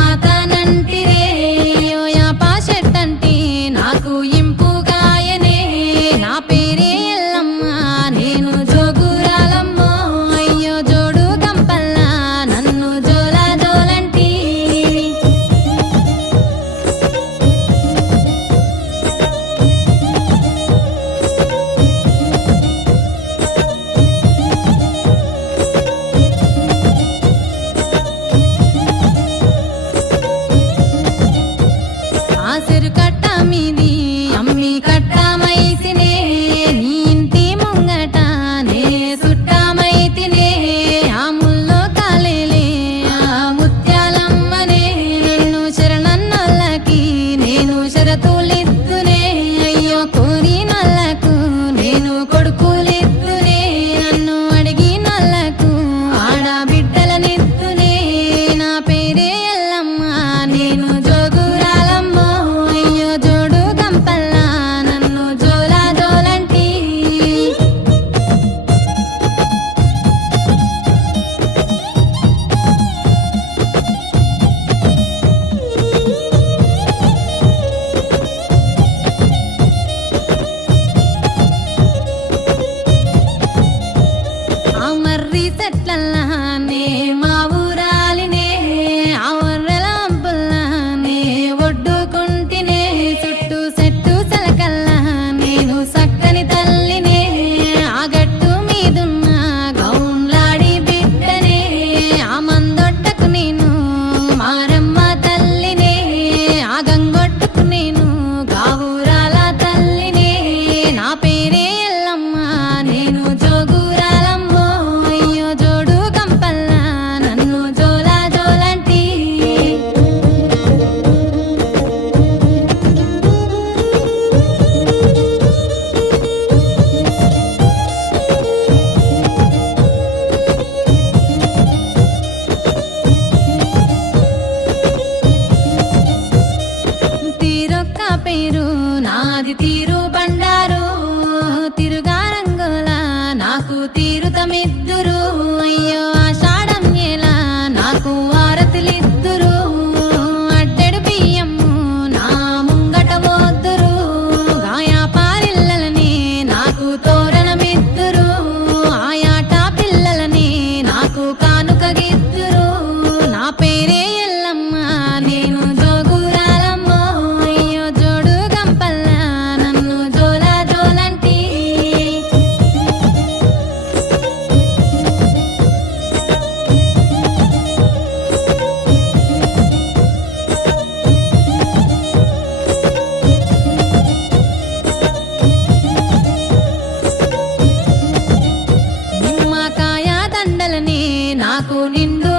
పాతనంటిరే యాపా చెట్టంటి నాకు ఇంపుగాయనే నా పేరే ఎల్లమ్మ నేను జోగురాలమ్మ అయ్యో జోడు గంపల్లా నన్ను జోలా జోలంటి ఆసరు కట్ట మీది అమ్మి కట్టమైతినే నీ ఇంటి ముంగట నే సుట్టమైతినే ఆ ముల్లో కాలేలే ఆ ముత్యాలమ్మనే నిన్ను శరణన్నోళ్ళకి నేను షరతులిద్దునే అయ్యో కోరినోళ్ళకు నేను కొడుకులిద్దునే నన్ను అడిగినోళ్ళకు ఆడబిడ్డలనిద్దునే నా పేరే ఎల్లమ్మ నేను జోగురాలమ్మ అయ్యో జోడు గంపల్లా నన్ను జోలా జోలంటి ఆ మర్రి చెట్లల్లా నే మా ఊరాలినే ఆ వర్రెల అంపుల్లా నే ఒడ్డుకుంటినే చుట్టూ చెట్టు చలకల్లా నేను సక్కని తల్లినే ఆ గట్టు మీదున్న గౌన్లాడి బిడ్డనే ఆ మందొట్టకు నేను మారమ్మ తల్లినే ఆ గంగొట్టుకు నేను గావురాల తల్లినే నా పేరే ఎల్లమ్మ నేను జోగురాలమ్మ అయ్యో జోడు గంపల్లా నన్ను జోలా జోలంటి తీరొక్క పేరు నాది తీరు బండారు తిరుగారంగుల నాకు తీరుతమిద్దురు అయ్యో ఆషాఢం ఎలా నాకు వారతులిద్దురు అడ్డెడు బియ్యము నా ముంగట వద్దురు గాయా పారిల్లలని నాకు తోరణమిద్దురు ఆయాట పిల్లలని నాకు కానుకగిద్దురు నా పేరే ఎల్లమ్మ నేను జోగురాలమ్మ అయ్యో జోడు గంపల్లా నన్ను జోలా జోలంటి నిమ్మకాయ దండలని నాకు నిండు